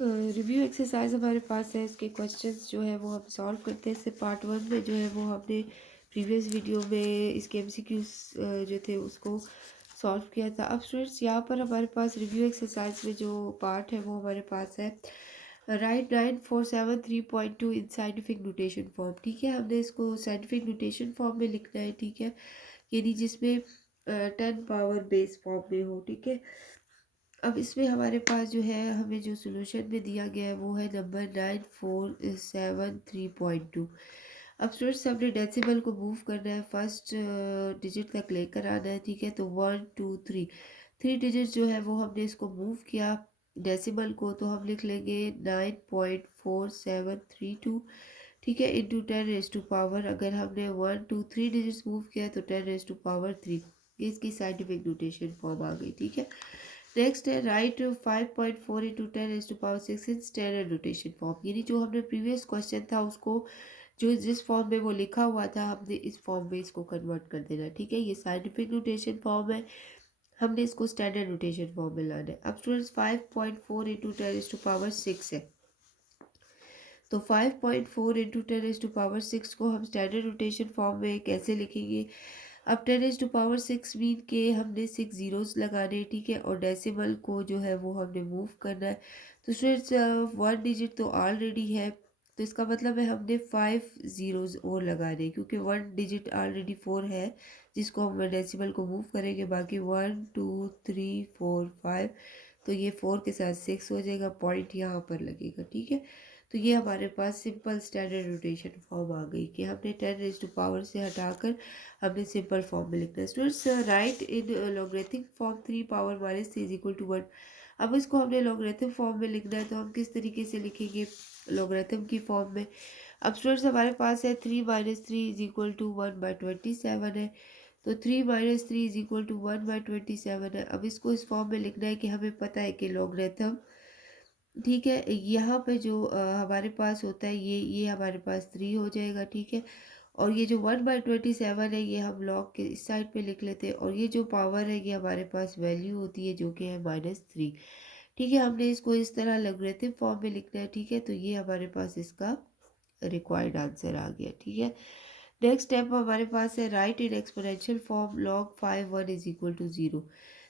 Review exercise हमारे पास है। इसके क्वेश्चंस जो है वो हम सॉल्व करते हैं। इससे पार्ट वन में जो है वो हमने प्रीवियस वीडियो में इसके एमसीक्यूज जो थे उसको सॉल्व किया था। अब स्टूडेंट्स यहाँ पर हमारे पास रिव्यू एक्सरसाइज में जो पार्ट है वो हमारे पास है right 9473.2 in scientific notation form. ठीक है, हमने इसको साइंटिफिक नोटेशन फॉर्म में लिखना है। ठीक है, यानी जिसमें 10 पावर बेस फॉर्म में हो। ठीक है, अब इसमें हमारे पास जो है हमें जो सोल्यूशन में दिया गया है वो है नंबर 9473.2। अब स्टूडेंट्स हमने डेसिमल को मूव करना है, फर्स्ट डिजिट तक लेकर आना है। ठीक है, तो 1 2 3 थ्री डिजिट जो है वो हमने इसको मूव किया डेसिमल को, तो हम लिख लेंगे 9.4732। ठीक है, इंटू 10 रेज टू पावर, अगर हमने 1 2 3 डिजिट्स मूव किया तो 10 रेज टू पावर 3। ये इसकी साइंटिफिक नोटेशन फॉर्म आ गई। ठीक है, नेक्स्ट है write 5.4 into 10 raise to power 6 in standard notation form. यानी जो हमने प्रीवियस क्वेश्चन था उसको जो जिस फॉर्म में वो लिखा हुआ था हमने इस फॉर्म में इसको कन्वर्ट कर देना। ठीक है, ये साइंटिफिक नोटेशन फॉर्म है, हमने इसको स्टैंडर्ड नोटेशन फॉर्म में लाना है। अब students 5.4 into 10 raise to power 6 है, तो 5.4 इंटू 10 रेज टू पावर 6 को हम स्टैंडर्ड नोटेशन फॉर्म में कैसे लिखेंगे। अब 10 रेज टू पावर 6 मीन के हमने 6 जीरोस लगाने। ठीक है, और डेसिमल को जो है वो हमने मूव करना है। तो स्टूडेंट्स 1 डिजिट तो ऑलरेडी है, तो इसका मतलब है हमने 5 जीरोस और लगाने, क्योंकि 1 डिजिट ऑलरेडी 4 है जिसको हम डेसिमल को मूव करेंगे। बाकी 1 2 3 4 5, तो ये 4 के साथ 6 हो जाएगा, पॉइंट यहाँ पर लगेगा। ठीक है, तो ये हमारे पास सिंपल स्टैंडर्ड रोटेशन फॉर्म आ गई कि हमने 10 रेज टू पावर से हटाकर हमने सिंपल फॉर्म में लिखना है। स्टूडेंट्स राइट इन लॉगरिथमिक फॉर्म 3 पावर-3 = 1। अब इसको हमने लॉगरिथम फॉर्म में लिखना है, तो हम किस तरीके से लिखेंगे लॉगरिथम की फॉर्म में। अब स्टूडेंट्स हमारे पास है 3 - 3 = 1/27 है, तो 3 - 3 = 1/27 है। अब इसको इस फॉर्म में लिखना है कि हमें पता है कि लॉगरिथम, ठीक है, यहाँ पे जो हमारे पास होता है ये हमारे पास 3 हो जाएगा। ठीक है, और ये जो 1/27 है ये हम लॉग के इस साइड पे लिख लेते हैं, और ये जो पावर है ये हमारे पास वैल्यू होती है जो कि है -3। ठीक है, हमने इसको इस तरह लॉगरिथम फॉर्म में लिखना है। ठीक है, तो ये हमारे पास इसका रिक्वायर्ड आंसर आ गया। ठीक है, नेक्स्ट स्टेप हमारे पास है right in exponential form log 5 1 = 0।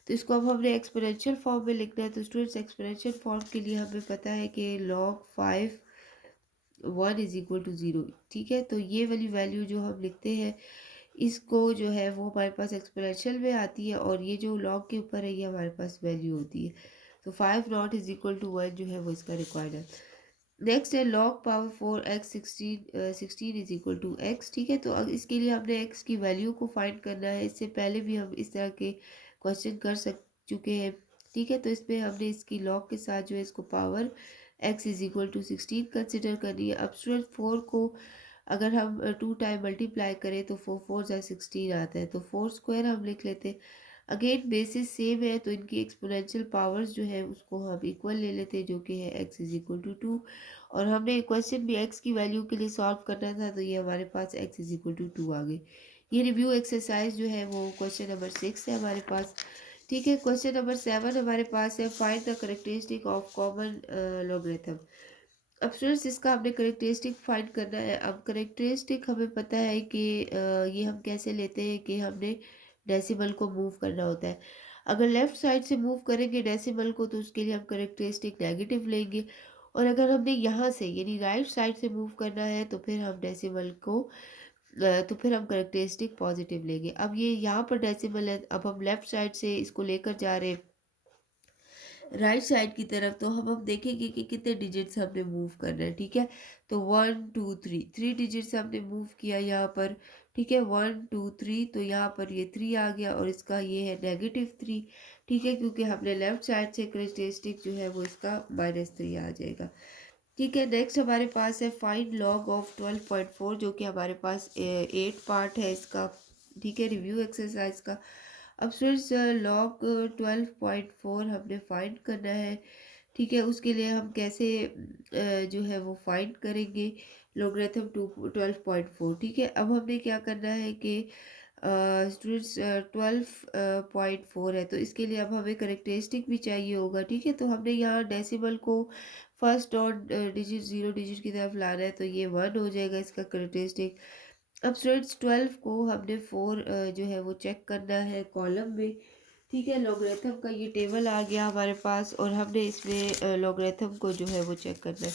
तो इसको अब हमने एक्सपोनेंशियल फॉर्म में लिखना है। तो स्टूडेंट्स एक्सपोनेंशियल फॉर्म के लिए हमें पता है कि log 5 1 = 0। ठीक है, तो ये वाली वैल्यू जो हम लिखते हैं इसको जो है वो हमारे पास एक्सपोनेंशियल में आती है, और ये जो log के ऊपर है ये हमारे पास वैल्यू होती है। तो 5 नॉट = 1 जो है वो इसका रिक्वायर्ड है। नेक्स्ट है log पावर 4 x 16 = x। ठीक है, तो अब इसके लिए हमने x की वैल्यू को फाइंड करना है। इससे पहले भी हम इस तरह के क्वेश्चन कर चुके हैं। ठीक है, तो इसमें हमने इसकी log के साथ जो है इसको पावर x = 16 कंसिडर करनी है। अब स्टूडेंट 4 को अगर हम 2 टाइम मल्टीप्लाई करें तो 4 4 = 16 आता है, तो 4² हम लिख लेते हैं। अगेन बेसिस सेम है, तो इनकी एक्सपोनेंशियल पावर्स जो है उसको हम इक्वल ले लेते हैं, जो कि है x = 2। और हमने क्वेश्चन भी x की वैल्यू के लिए सॉल्व करना था, तो ये हमारे पास x = 2 आ गई। ये रिव्यू एक्सरसाइज जो है वो क्वेश्चन नंबर 6 है हमारे पास। ठीक है, क्वेश्चन नंबर 7 हमारे पास है find the characteristic of common logarithm. अब स्टूडेंट्स इसका हमने करेक्टरिस्टिक फाइंड करना है। अब करेक्टरिस्टिक हमें पता है कि ये हम कैसे लेते हैं कि हमने डेसिमल को मूव करना होता है। अगर लेफ्ट साइड से मूव करेंगे डेसिमल को तो उसके लिए हम करेक्टरिस्टिक नेगेटिव लेंगे, और अगर हमने यहाँ से यानी राइट साइड से मूव करना है तो फिर हम डेसिमल को तो फिर हम करेक्टरिस्टिक पॉजिटिव लेंगे। अब ये यहाँ पर डेसिमल है, अब हम लेफ्ट साइड से इसको लेकर जा रहे हैं राइट साइड की तरफ, तो हम देखेंगे कि कितने डिजिट्स हमने मूव करना है। ठीक है, तो 1 2 3 हमने मूव किया यहाँ पर। ठीक है, 1 2 3, तो यहाँ पर ये 3 आ गया और इसका ये है -3। ठीक है, क्योंकि हमने लेफ्ट साइड से करेक्टरिस्टिक जो है वो इसका -3 आ जाएगा। ठीक है, नेक्स्ट हमारे पास है फाइंड लॉग ऑफ 12.4, जो कि हमारे पास 8 पार्ट है इसका। ठीक है, रिव्यू एक्सरसाइज का। अब स्टूडेंट्स लॉग 12.4 हमने फाइंड करना है। ठीक है, उसके लिए हम कैसे जो है वो फाइंड करेंगे लॉगरिथम 12.4। ठीक है, अब हमने क्या करना है कि स्टूडेंट्स 12.4 है, तो इसके लिए अब हमें करेक्टरिस्टिक भी चाहिए होगा। ठीक है, तो हमने यहाँ डेसिमल को फर्स्ट नॉन डिजिट 0 डिजिट की तरफ लाना है तो ये 1 हो जाएगा इसका करेक्टरिस्टिक। अब स्टूडेंट्स 12 को हमने 4 जो है वो चेक करना है कॉलम में, ठीक है। लॉगरिथम का ये टेबल आ गया हमारे पास और हमने इसमें लॉगरिथम को जो है वो चेक करना है।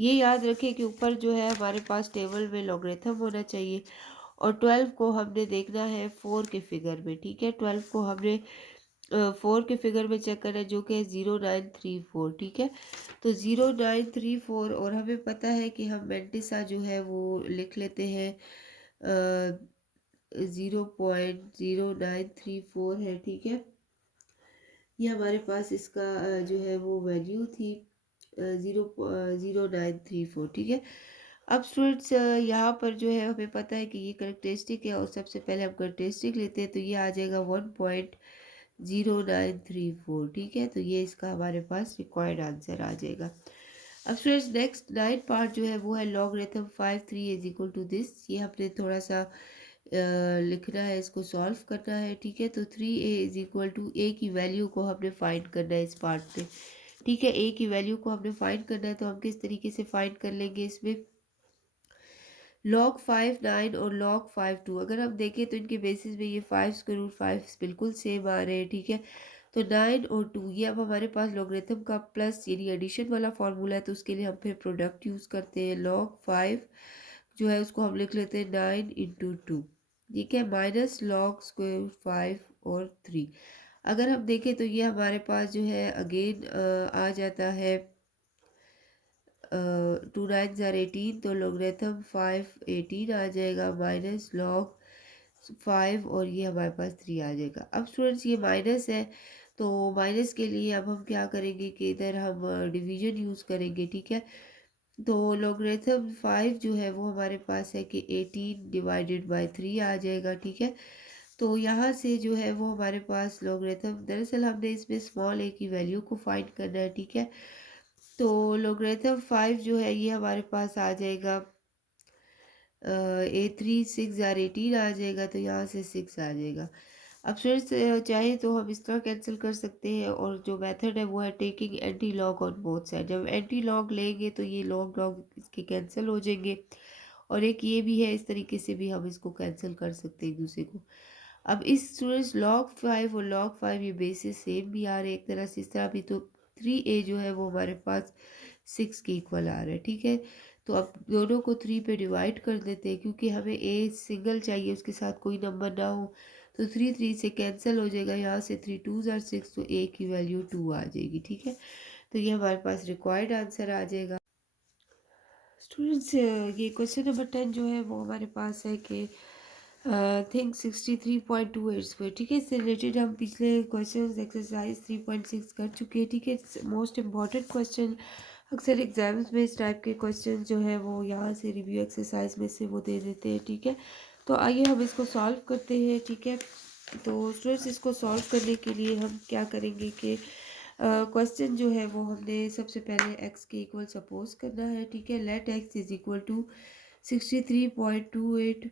ये याद रखें कि ऊपर जो है हमारे पास टेबल में लॉगरिथम होना चाहिए और 12 को हमने देखना है 4 के फिगर में, ठीक है। 12 को हमने 4 के फिगर में चेक करना है जो कि है 0934, ठीक है। तो 0934 और हमें पता है कि हम मेंटिसा जो है वो लिख लेते हैं 0.0934 है, ठीक है। ये हमारे पास इसका जो है वो वैल्यू थी 0.0934, ठीक है। अब स्टूडेंट्स यहाँ पर जो है हमें पता है कि ये करेक्टरिस्टिक है और सबसे पहले हम करेक्टरिस्टिक लेते हैं तो ये आ जाएगा 1.0934, ठीक है। तो ये इसका हमारे पास रिक्वायर्ड आंसर आ जाएगा। अब स्टूडेंट्स नेक्स्ट 9 पार्ट जो है वो है logarithm 5 3 is equal to this. ये हमने थोड़ा सा लिखना है, इसको सॉल्व करना है, ठीक है। तो 3a इज इक्वल टू ए की वैल्यू को हमने फाइंड करना है इस पार्ट में, ठीक है। ए की वैल्यू को हमने फाइंड करना है तो हम किस तरीके से फाइंड कर लेंगे इसमें, log 5 9 और log 5 2 अगर हम देखें तो इनके बेसिस में ये 5√5 बिल्कुल सेम आ रहे हैं, ठीक है। तो 9 और 2 ये अब हमारे पास लॉगरिथम का प्लस यानी एडिशन वाला फार्मूला है तो उसके लिए हम फिर प्रोडक्ट यूज़ करते हैं। log 5 जो है उसको हम लिख लेते हैं 9 इंटू 2, ठीक है, माइनस log स्क्वायर 5 और 3। अगर हम देखें तो ये हमारे पास जो है अगेन आ जाता है 2 9 ज़ार 18 तो लॉगरिथम 5 18 आ जाएगा माइनस log 5 और ये हमारे पास 3 आ जाएगा। अब स्टूडेंट्स ये माइनस है तो माइनस के लिए अब हम क्या करेंगे कि इधर हम डिवीजन यूज़ करेंगे, ठीक है। तो लॉगरिथम 5 जो है वो हमारे पास है कि 18 डिवाइडेड बाय 3 आ जाएगा, ठीक है। तो यहाँ से जो है वो हमारे पास लॉगरिथम, दरअसल हमने इसमें स्मॉल ए की वैल्यू को फाइंड करना है, ठीक है। तो लॉगरिथम 5 जो है ये हमारे पास आ जाएगा 6 ज़ार 18 आ जाएगा तो यहाँ से 6 आ जाएगा। अब स्टूडेंट्स चाहे तो हम इस तरह कैंसिल कर सकते हैं और जो मेथड है वो है taking anti log on both side. जब एंटी लॉग लेंगे तो ये लॉग लॉग इसके कैंसिल हो जाएंगे और एक ये भी है, इस तरीके से भी हम इसको कैंसिल कर सकते हैं एक दूसरे को। अब इस स्टूडेंट्स log 5 और log 5 ये बेसिस सेम भी आ रहे हैं एक तरह से, इस तरह भी। तो 3a जो है वो हमारे पास 6 के इक्वल आ रहा है, ठीक है। तो अब दोनों को 3 पे डिवाइड कर देते हैं क्योंकि हमें a सिंगल चाहिए, उसके साथ कोई नंबर ना हो। तो 3 3 से कैंसिल हो जाएगा, यहाँ से 3 2 ज़ार 6 तो a की वैल्यू 2 आ जाएगी, ठीक है। तो ये हमारे पास रिक्वायर्ड आंसर आ जाएगा। स्टूडेंट्स ये क्वेश्चन नंबर 10 जो है वो हमारे पास है कि थिंक 63.28 स्क्वायर, ठीक है। इससे रिलेटेड हम पिछले क्वेश्चन एक्सरसाइज 3.6 कर चुके हैं, ठीक है। मोस्ट इम्पॉर्टेंट क्वेश्चन, अक्सर एग्जाम्स में इस टाइप के क्वेश्चन जो है वो यहाँ से रिव्यू एक्सरसाइज में से वो दे देते हैं, ठीक है। तो आइए हम इसको सॉल्व करते हैं, ठीक है। तो स्टूडेंट्स इसको सॉल्व करने के लिए हम क्या करेंगे कि क्वेश्चन जो है वो हमने सबसे पहले x के इक्वल सपोज करना है, ठीक है। Let x is equal to 63.28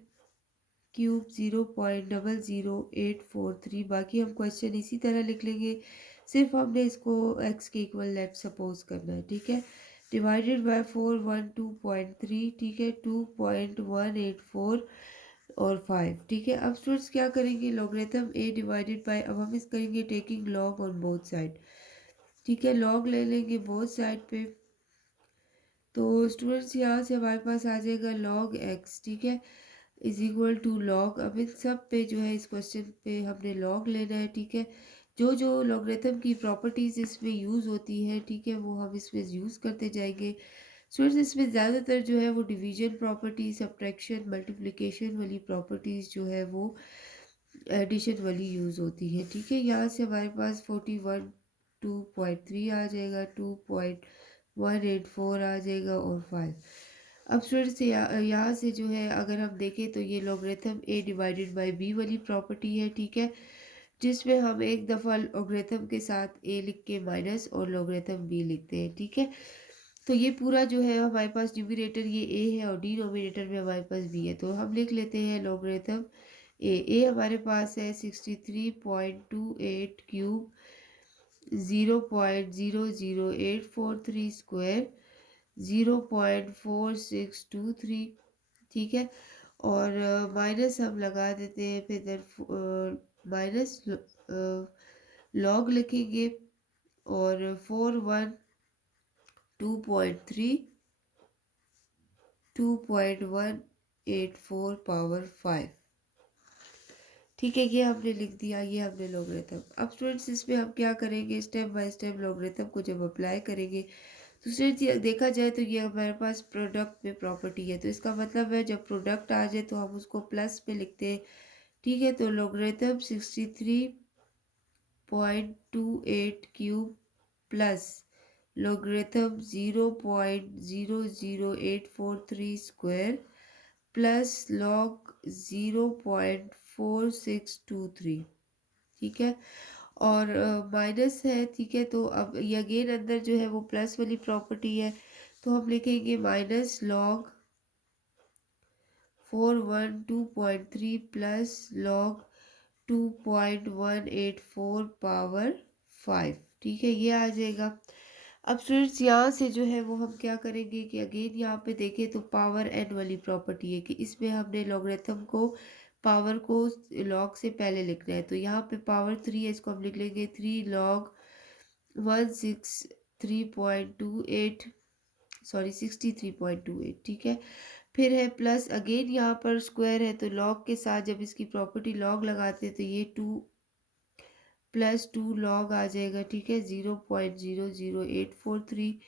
cube 0.00843। बाकी हम क्वेश्चन इसी तरह लिख लेंगे, सिर्फ हमने इसको x के इक्वल लेट सपोज करना है, ठीक है। डिवाइडेड बाय 412.3, ठीक है, 2.184 और 5, ठीक है। अब स्टूडेंट्स क्या करेंगे, लॉगरिथम a डिवाइडेड बाय, अब हम इस करेंगे taking log on both side, ठीक है। लॉग ले लेंगे बोथ साइड पे तो स्टूडेंट्स यहाँ से हमारे पास आ जाएगा log x, ठीक है, इज इक्वल टू लॉग। अब इन सब पे जो है इस क्वेश्चन पे हमने लॉग लेना है, ठीक है। जो जो लॉगरिथम की प्रॉपर्टीज़ इसमें यूज़ होती है, ठीक है, वो हम इसमें यूज़ करते जाएंगे। स्टूडेंट्स इसमें ज़्यादातर जो है वो डिवीजन प्रॉपर्टी, सब्ट्रैक्शन, मल्टीप्लिकेशन वाली प्रॉपर्टीज़ जो है वो एडिशन वाली यूज़ होती है, ठीक है। यहाँ से हमारे पास 2.3 आ जाएगा, 2.184 आ जाएगा और 5। अब स्टूडेंट्स यहाँ से जो है अगर हम देखें तो ये logarithm a divided by b वाली प्रॉपर्टी है, ठीक है, जिसमें हम एक दफ़ा लॉगरिथम के साथ a लिख के माइनस और लॉगरिथम b लिखते हैं, ठीक है। तो ये पूरा जो है हमारे पास न्यूमरेटर ये a है और डिनोमिनेटर में हमारे पास b है, तो हम लिख लेते हैं लॉगरिथम ए हमारे पास है 63.28 क्यूब 0.00843 स्क्वायर 0.4623, ठीक है। और माइनस हम लगा देते हैं, फिर इधर माइनस लॉग लिखेंगे और 412.3 2.184 पावर 5, ठीक है। ये हमने लिख दिया, ये हमने लॉगरिथम। अब स्टूडेंट्स इसमें हम क्या करेंगे, स्टेप बाय स्टेप लॉगरिथम को जब अप्लाई करेंगे तो स्टूडेंट्स ये देखा जाए तो ये हमारे पास प्रोडक्ट में प्रॉपर्टी है, तो इसका मतलब है जब प्रोडक्ट आ जाए तो हम उसको प्लस में लिखते हैं, ठीक है। तो logarithm 63.28 cube plus logarithm 0.00843 square plus log 0.4623, ठीक है। और माइनस है, ठीक है। तो अब ये अगेन अंदर जो है वो प्लस वाली प्रॉपर्टी है, तो हम लिखेंगे minus log 412.3 plus log 2.184 power 5, ठीक है। ये आ जाएगा। अब स्टूडेंट्स यहाँ से जो है वो हम क्या करेंगे कि अगेन यहाँ पे देखें तो पावर एन वाली प्रॉपर्टी है कि इसमें हमने लॉगरिथम को पावर को लॉग से पहले लिखना है, तो यहाँ पे पावर 3 है, इसको हम लिख लेंगे 3 लॉग 163.28, सॉरी 63.28, ठीक है। फिर है प्लस अगेन यहाँ पर स्क्वायर है, तो लॉग के साथ जब इसकी प्रॉपर्टी लॉग लगाते हैं तो ये 2 लॉग आ जाएगा, ठीक है। 0.00843,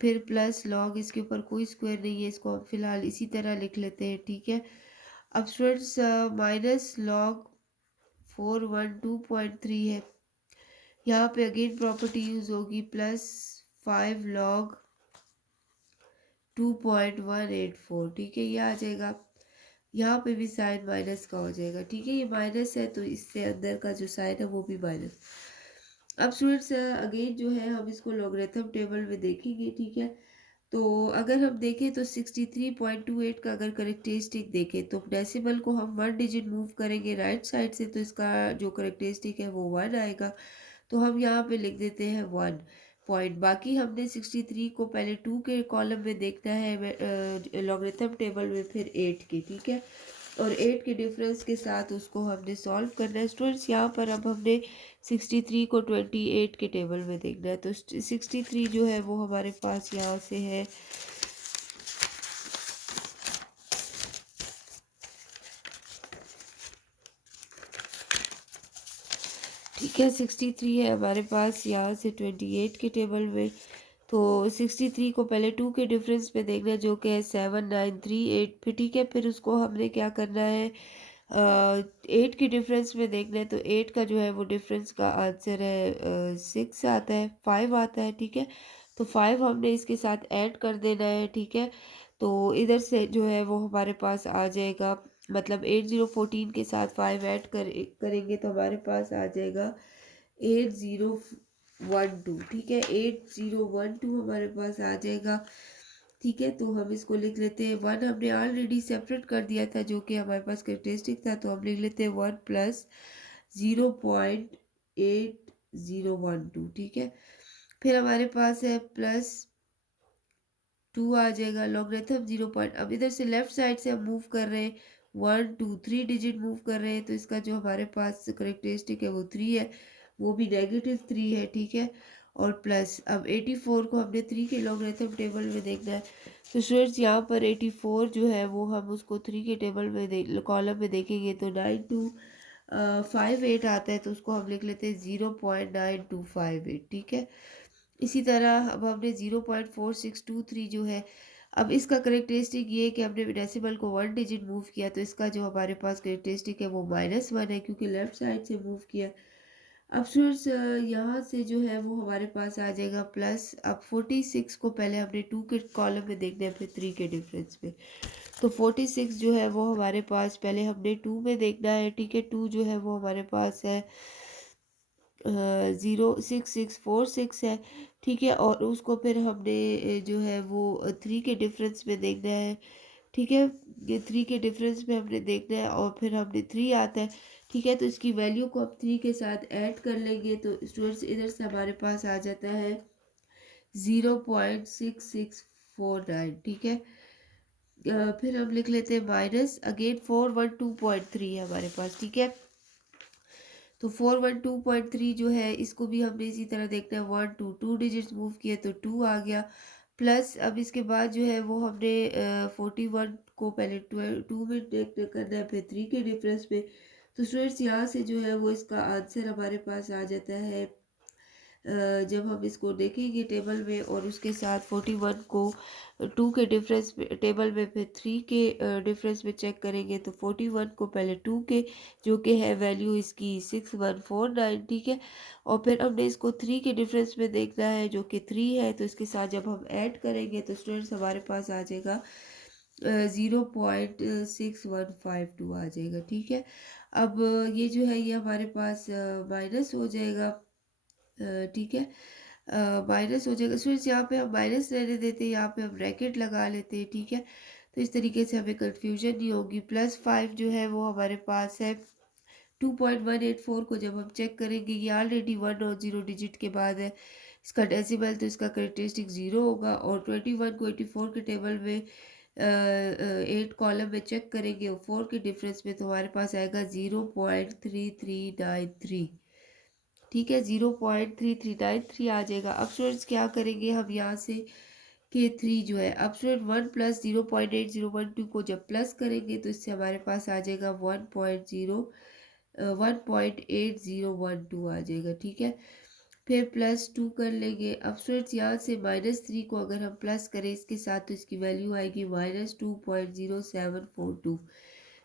फिर प्लस लॉग, इसके ऊपर कोई स्क्वायर नहीं है, इसको हम फिलहाल इसी तरह लिख लेते हैं, ठीक है। अब स्टूडेंट्स माइनस लॉग 412.3 है, यहाँ पे अगेन प्रॉपर्टी यूज होगी प्लस 5 लॉग 2.184, ठीक है। ये आ जाएगा। यहाँ पे भी साइन माइनस का हो जाएगा, ठीक है। ये माइनस है तो इससे अंदर का जो साइन है वो भी माइनस। अब स्टूडेंट्स अगेन जो है हम इसको लॉगरिथम टेबल में देखेंगे, ठीक है। तो अगर हम देखें तो 63.28 का अगर करेक्टरिस्टिक देखें तो डेसिमल को हम 1 डिजिट मूव करेंगे राइट साइड से, तो इसका जो करेक्टरिस्टिक है वो 1 आएगा, तो हम यहाँ पे लिख देते हैं 1 पॉइंट। बाकी हमने 63 को पहले 2 के कॉलम में देखना है लॉगरिथम टेबल में, फिर 8 के, ठीक है। और 8 के डिफरेंस के साथ उसको हमने सॉल्व करना है। स्टूडेंट्स यहाँ पर अब हमने 63 को 28 के टेबल में देखना है, तो 63 जो है वो हमारे पास यहाँ से है ठीक है। 63 है हमारे पास यहाँ से 28 के टेबल में, तो 63 को पहले 2 के डिफरेंस में देखना है जो कि है 7938, फिर ठीक है। फिर उसको हमने क्या करना है 8 के डिफरेंस में देखना है, तो 8 का जो है वो डिफरेंस का आंसर है 6 आता है, 5 आता है, ठीक है। तो 5 हमने इसके साथ ऐड कर देना है, ठीक है। तो इधर से जो है वो हमारे पास आ जाएगा, मतलब 8014 के साथ 5 ऐड करेंगे तो हमारे पास आ जाएगा 8012, ठीक है। 8012 हमारे पास आ जाएगा, ठीक है। तो हम इसको लिख लेते हैं 1 हमने ऑलरेडी सेपरेट कर दिया था जो कि हमारे पास करेक्टरिस्टिक था, तो हम लिख लेते हैं 1 प्लस 0.8012, ठीक है। फिर हमारे पास है प्लस 2 आ जाएगा लॉगरिथम 0 पॉइंट। अब इधर से लेफ्ट साइड से हम मूव कर रहे हैं 1 2 3 डिजिट मूव कर रहे हैं, तो इसका जो हमारे पास करेक्टरिस्टिक है वो 3 है, वो भी -3 है, ठीक है। और प्लस अब 84 को हमने 3 के लॉगरिथम टेबल में देखना है, तो स्टूडेंट्स यहाँ पर 84 जो है वो हम उसको 3 के टेबल में कॉलम में देखेंगे तो 9258 आता है, तो उसको हम लिख लेते हैं 0.9258, ठीक है। इसी तरह अब हमने 0.4623 जो है, अब इसका करेक्टरिस्टिक ये है कि हमने डेसिमल को 1 डिजिट मूव किया, तो इसका जो हमारे पास करेक्टरिस्टिक है वो -1 है क्योंकि लेफ्ट साइड से मूव किया। अब स्टूडेंट्स यहाँ से जो है वो हमारे पास आ जाएगा प्लस, अब 46 को पहले हमने 2 के कॉलम में देखना है फिर 3 के डिफरेंस में, तो 46 जो है वो हमारे पास पहले हमने 2 में देखना है, ठीक है। 2 जो है वो हमारे पास है 06646 है, ठीक है। और उसको फिर हमने जो है वो 3 के डिफरेंस में देखना है, ठीक है। ये 3 के डिफरेंस में हमने देखना है और फिर हमने 3 आता है, ठीक है। तो इसकी वैल्यू को अब 3 के साथ ऐड कर लेंगे तो स्टूडेंट्स इधर से हमारे पास आ जाता है 0.6649, ठीक है। फिर हम लिख लेते हैं माइनस अगेन 412.3 है हमारे पास, ठीक है। तो 412.3 जो है इसको भी हमने इसी तरह देखना है, 1 2 डिजिट्स मूव किए तो 2 आ गया। प्लस अब इसके बाद जो है वो हमने 41 को पहले 2 में करना है, फिर 3 के डिफरेंस में। तो स्टूडेंट्स यहाँ से जो है वो इसका आंसर हमारे पास आ जाता है, जब हम इसको देखेंगे टेबल में और उसके साथ 41 को 2 के डिफरेंस में टेबल में, फिर 3 के डिफरेंस में चेक करेंगे तो 41 को पहले 2 के जो कि है वैल्यू इसकी 6149, ठीक है। और फिर हमने इसको 3 के डिफरेंस में देखना है जो कि 3 है, तो इसके साथ जब हम ऐड करेंगे तो स्टूडेंट्स हमारे पास आ जाएगा 0.6152 आ जाएगा, ठीक है। अब ये जो है ये हमारे पास माइनस हो जाएगा, ठीक है। माइनस हो जाएगा स्टूडेंट्स, यहाँ पे हम माइनस रहने देते हैं, यहाँ पे हम ब्रैकेट लगा लेते हैं, ठीक है। तो इस तरीके से हमें कंफ्यूजन नहीं होगी। +5 जो है वो हमारे पास है 2.184 को जब हम चेक करेंगे ये ऑलरेडी 1 और 0 डिजिट के बाद है, इसका डेसिमल तो इसका करेक्टरिस्टिक 0 होगा। और 21 को 84 के टेबल में 8 कॉलम में चेक करेंगे और 4 के डिफरेंस में तो हमारे पास आएगा 0.3393, ठीक है। 0.3393 आ जाएगा। अब स्टूडेंट्स क्या करेंगे हम यहाँ से के 3 जो है, अब स्टूडेंट 1 प्लस 0.8012 को जब प्लस करेंगे तो इससे हमारे पास आ जाएगा 1.8012 आ जाएगा, ठीक है। फिर +2 कर लेंगे। अब स्टूडेंट्स यहाँ से -3 को अगर हम प्लस करें इसके साथ तो इसकी वैल्यू आएगी -2.0742,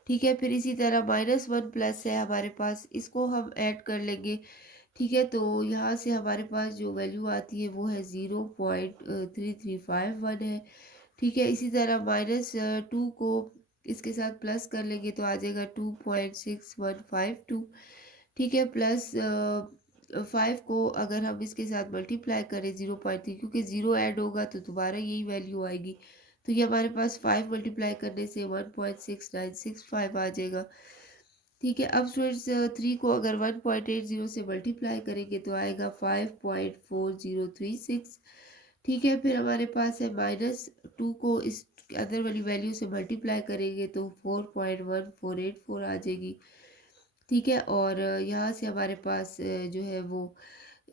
ठीक है। फिर इसी तरह -1 प्लस है हमारे पास, इसको हम ऐड कर लेंगे, ठीक है। तो यहाँ से हमारे पास जो वैल्यू आती है वो है 0.3351 है, ठीक है। इसी तरह -2 को इसके साथ प्लस कर लेंगे तो आ जाएगा 2.6152, ठीक है। प्लस 5 को अगर हम इसके साथ मल्टीप्लाई करें 0.3, क्योंकि 0 ऐड होगा तो दोबारा यही वैल्यू आएगी, तो ये हमारे पास 5 मल्टीप्लाई करने से 1.6965 आ जाएगा, ठीक है। अब स्टूडेंट्स 3 को अगर 1.80 से मल्टीप्लाई करेंगे तो आएगा 5.4036, ठीक है। फिर हमारे पास है -2 को इस अदर वाली वैल्यू से मल्टीप्लाई करेंगे तो 4.1484 आ जाएगी, ठीक है। और यहाँ से हमारे पास जो है वो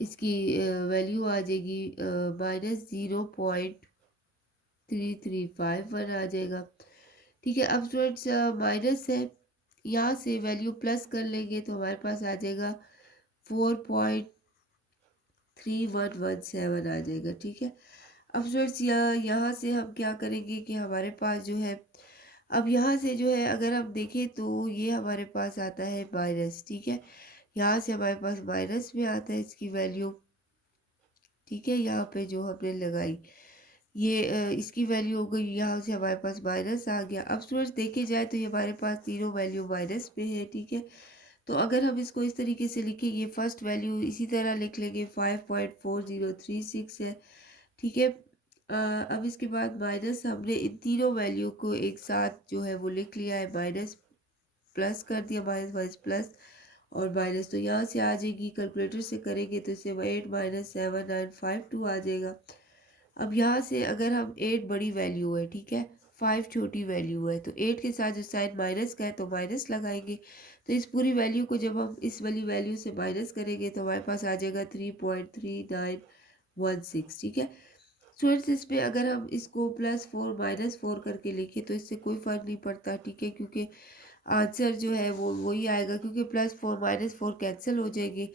इसकी वैल्यू आ जाएगी -0.3351 आ जाएगा, ठीक है। अब स्टूडेंट्स माइनस है, यहाँ से वैल्यू प्लस कर लेंगे तो हमारे पास आ जाएगा 4.3117 आ जाएगा, ठीक है। अब स्टूडेंट्स यहाँ से हम क्या करेंगे कि हमारे पास जो है, अब यहाँ से जो है अगर हम देखें तो ये हमारे पास आता है माइनस, ठीक है। यहाँ से हमारे पास माइनस में आता है इसकी वैल्यू, ठीक है। यहाँ पे जो हमने लगाई ये इसकी वैल्यू हो गई, यहाँ से हमारे पास माइनस आ गया। अब स्टूडेंट्स देखे जाए तो ये हमारे पास तीनों वैल्यू माइनस पे है, ठीक है। तो अगर हम इसको इस तरीके से लिखेंगे, फर्स्ट वैल्यू इसी तरह लिख लेंगे 5.4036 है, ठीक है। अब इसके बाद माइनस हमने इन तीनों वैल्यू को एक साथ जो है वो लिख लिया है, माइनस प्लस कर दिया, माइनस माइनस प्लस और माइनस, तो यहाँ से आ जाएगी, कैलकुलेटर से करेंगे तो इससे 8 - 7952 आ जाएगा। अब यहाँ से अगर हम 8 बड़ी वैल्यू है, ठीक है, 5 छोटी वैल्यू है, तो 8 के साथ जो साइन माइनस का है तो माइनस लगाएंगे। तो इस पूरी वैल्यू को जब हम इस वाली वैल्यू से माइनस करेंगे तो हमारे पास आ जाएगा 3.3916, ठीक है। स्टूडेंट्स इसमें अगर हम इसको +4 -4 करके लिखें तो इससे कोई फ़र्क नहीं पड़ता, ठीक है, क्योंकि आंसर जो है वो वही आएगा, क्योंकि +4 -4 कैंसिल हो जाएंगे,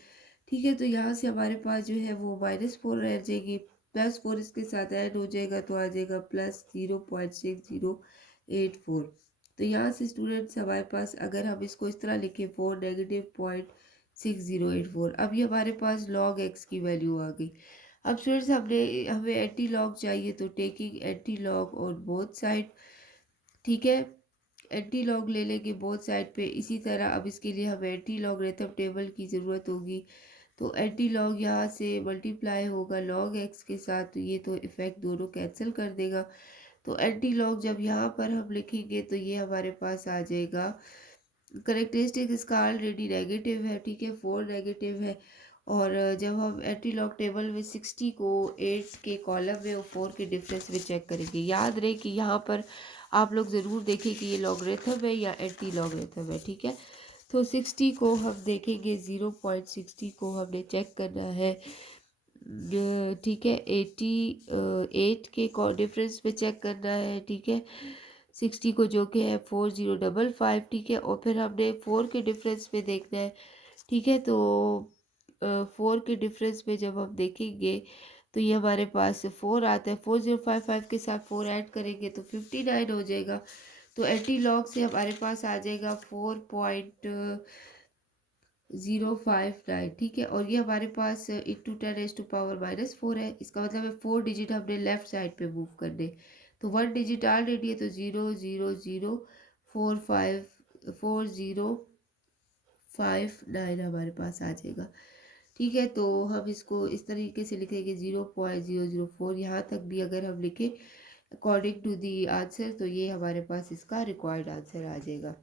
ठीक है। तो यहाँ से हमारे पास जो है वो -4 रह जाएगी, +4 इसके साथ ऐड हो जाएगा तो आ जाएगा +0.6084। तो यहाँ से स्टूडेंट्स हमारे पास अगर हम इसको इस तरह लिखें 4 -.6084, अब ये हमारे पास log x की वैल्यू आ गई। अब स्टूडेंट्स हमें एंटी लॉग चाहिए तो टेकिंग एंटी लॉग और बोथ साइड, ठीक है, एंटी लॉग ले लेंगे बोथ साइड पे। इसी तरह अब इसके लिए हमें एंटी लॉगरिथम टेबल की ज़रूरत होगी, तो एंटी लॉग यहाँ से मल्टीप्लाई होगा लॉग एक्स के साथ, तो ये तो इफेक्ट दोनों कैंसिल कर देगा। तो एंटी लॉक जब यहाँ पर हम लिखेंगे तो ये हमारे पास आ जाएगा, करेक्टरिस्टिक इसका ऑलरेडी नेगेटिव है, ठीक है, 4 नेगेटिव है। और जब हम एंटी लॉग टेबल में 60 को 8 के कॉलम में और 4 के डिफरेंस में चेक करेंगे, याद रहे कि यहाँ पर आप लोग ज़रूर देखें कि ये लॉगरिथम है या एंटी लॉगरिथम है, ठीक है। तो 60 को हम देखेंगे, 0.60 को हमने चेक करना है, ठीक है, 8 के डिफरेंस पे चेक करना है, ठीक है, 60 को जो कि है 4055, ठीक है, और फिर हमने 4 के डिफरेंस पे देखना है, ठीक है। तो 4 के डिफरेंस पे जब हम देखेंगे तो ये हमारे पास 4 आता है, 4055 के साथ 4 ऐड करेंगे तो 59 हो जाएगा। तो एंटी लॉग से हमारे पास आ जाएगा 4.059, ठीक है, और ये हमारे पास इंटू 10⁻⁻⁴ है। इसका मतलब है 4 डिजिट हमने लेफ्ट साइड पे मूव करने, तो 1 डिजिट ऑलरेडी है, तो 0.00459 हमारे पास आ जाएगा, ठीक है। तो हम इसको इस तरीके से लिखेंगे, 0.004 यहाँ तक भी अगर हम लिखें अकॉर्डिंग टू दी आंसर, तो ये हमारे पास इसका रिक्वायर्ड आंसर आ जाएगा।